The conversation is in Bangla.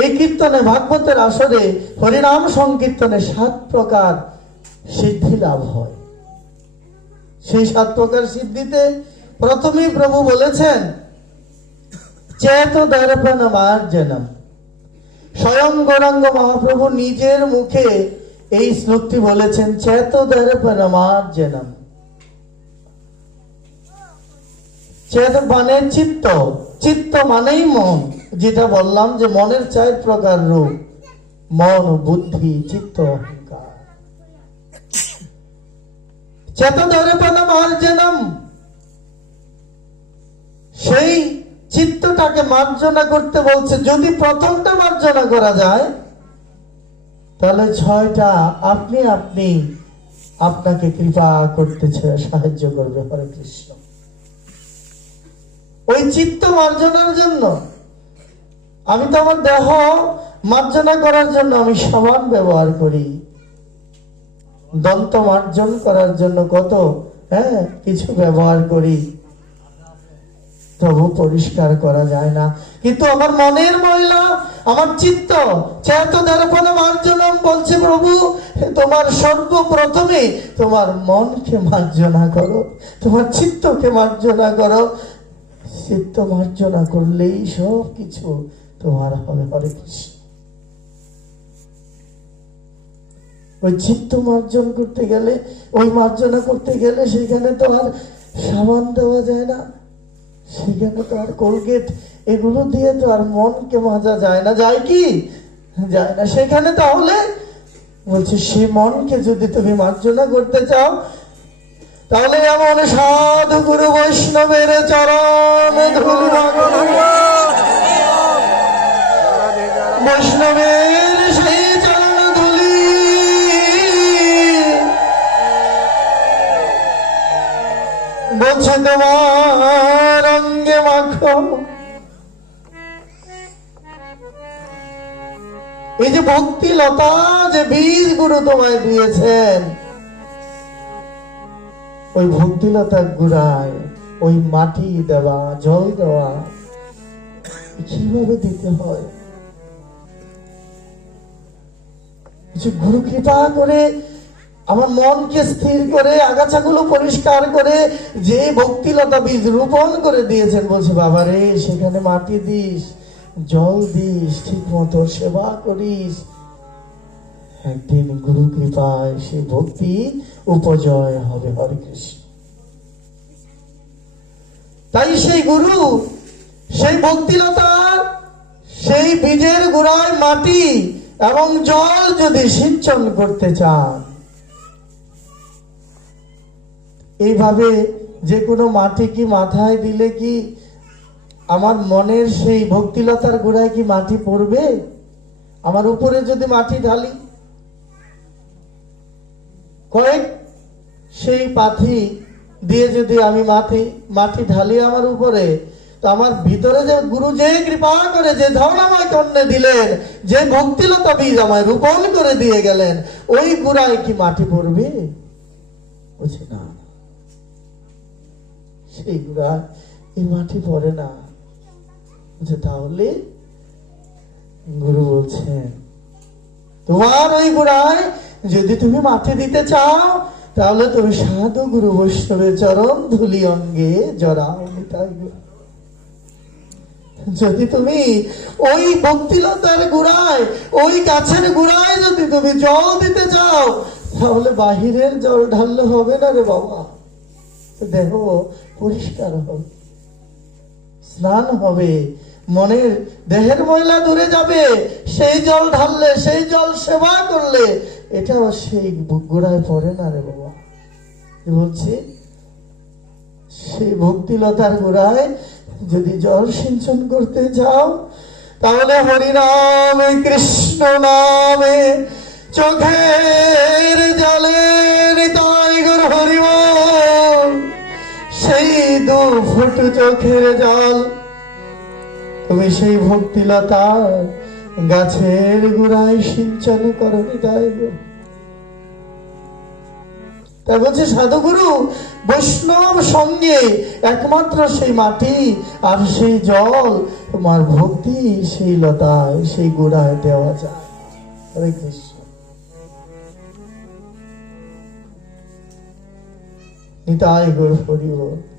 এই কীর্তনে ভাগবতের আসরে হরিনাম সংকীর্তনে 7 প্রকার সিদ্ধি লাভ হয়। সেই 7 প্রকার সিদ্ধিতে প্রথমেই প্রভু বলেছেন চেত দর্পণ মার্জনম। স্বয়ং গৌরাঙ্গ মহাপ্রভু নিজের মুখে এই শ্লোকটি বলেছেন, চেত দর্পণ মার্জনম। চেত মানে চিত্ত, চিত্ত মানেই মন। যেটা বললাম যে মনের 4 প্রকার রূপ, মন, বুদ্ধি, চিত্ত, অহংকার। চেত দর্পণ মার্জনম, সেই চিত্তটাকে মার্জনা করতে বলছে। যদি প্রথমটা মার্জনা করা যায় তাহলে 6টা আপনি আপনি আপনাকে কৃপা করতে সাহায্য করবে। হরে কৃষ্ণ। ওই চিত্ত মার্জনার জন্য আমি তো আমার দেহ মার্জনা করার জন্য আমি সাবান ব্যবহার করি, দন্ত মার্জন করার জন্য কত কিছু ব্যবহার করি, তবু পরিষ্কার করা যায় না। কিন্তু আমার মনের ময়লা, আমার চিত্ত, চেত দর্পণ মার্জনম বলছে প্রভু, তোমার সর্বপ্রথমে তোমার মনকে মার্জনা করো, তোমার চিত্তকে মার্জনা করো। চিত্ত মার্জনা করলেই সব কিছু তোমার হবে। হরে কৃষ্ণ। ওই চিত্ত মার্জন করতে গেলে, ওই মার্জনা করতে গেলে সেখানে তো আর সাবান দেওয়া যায় না, সেখানে তো আর কোলগেট এগুলো দিয়ে তো আর মনকে মাজা যায় না। যায় কি? যায় না। সেখানে তাহলে বলছে সে মনকে যদি তুমি মার্জনা করতে চাও তাহলে এমন সাধু গুরু বৈষ্ণবের চরণ ধুলি মাখো, বৈষ্ণবের সেই চরণ ধুলি বলছে তোমার অঙ্গে মাখো। এই যে ভক্তি লতা, যে বীজ গুরু তোমায় দিয়েছেন, ওই ভক্তিলতার গুড়ায় ওই মাটি দেওয়া, জল দেওয়া কিভাবে দিতে হয়? গুরু কৃপা করে আমার মনকে স্থির করে আগাছাগুলো পরিষ্কার করে যে ভক্তিলতা বীজ রোপণ করে দিয়েছেন, বলছে বাবারে সেখানে মাটি দিস, জল দিস, ঠিক মতো সেবা করিস, একদিন গুরু কৃপায় সেই ভক্তি উপজয় হবে। হরে কৃষ্ণ। তাই সেই গুরু, সেই ভক্তিলতা, সেই বীজের গোড়ায় মাটি এবং জল যদি সিঞ্চন করতে চান, এইভাবে যে কোনো মাটি কি মাথায় দিলে কি আমার মনের সেই ভক্তিলতার গোড়ায় কি মাটি পড়বে? আমার উপরে যদি মাটি ঢালি, কয়েক সেই পাথি দিয়ে যদি আমি মাটি ঢালি আমার উপরে, তো আমার ভিতরে যে গুরু যে কৃপা করে যে ধন আমায় কন্যা দিলেন, যে ভক্তিলতা বীজ আমায় রোপণ করে দিয়ে গেলেন, ওই গোড়ায় কি মাটি পড়বে? বুঝি না, সেই গোড়ায় এই মাটি পড়ে না। তাহলে গুরু বলছেন তোমার ওই গোড়ায় যদি তুমি মাটি দিতে চাও তাহলে তুমি সাধু গুরু বৈষ্ণবের চরণ ধুলি অঙ্গে জড়াও। যদি তুমি ওই ভক্তিলতার গোড়ায়, ওই গাছের গোড়ায় যদি তুমি জল দিতে চাও তাহলে বাহিরের জল ঢাললে হবে না রে বাবা। দেহ পরিষ্কার হবে, স্নান হবে, মনের দেহের ময়লা দূরে যাবে। সেই জল ঢাললে, সেই জল সেবা করলে এটাও সেই গোড়ায় পড়ে না রে বাবা। বলছি সেই ভক্তিলতার গোড়ায় যদি জল সিঞ্চন করতে যাও তাহলে হরিনামে, কৃষ্ণ নামে, চোখের জলে নিতাই গৌর হরি বল, সেই 2 ফুট চোখের জল তুমি সেই ভক্তিলতা গাছের গোড়ায় সিঞ্চন করো। নিতাই গৌর। তাই বলছে সাধুগুরু বৈষ্ণব সঙ্গে একমাত্র সেই মাটি আর সেই জল তোমার ভক্তি সেই লতায় সেই গোড়ায় দেওয়া যায়। হরে কৃষ্ণ। নিতাই গৌর হরি বল।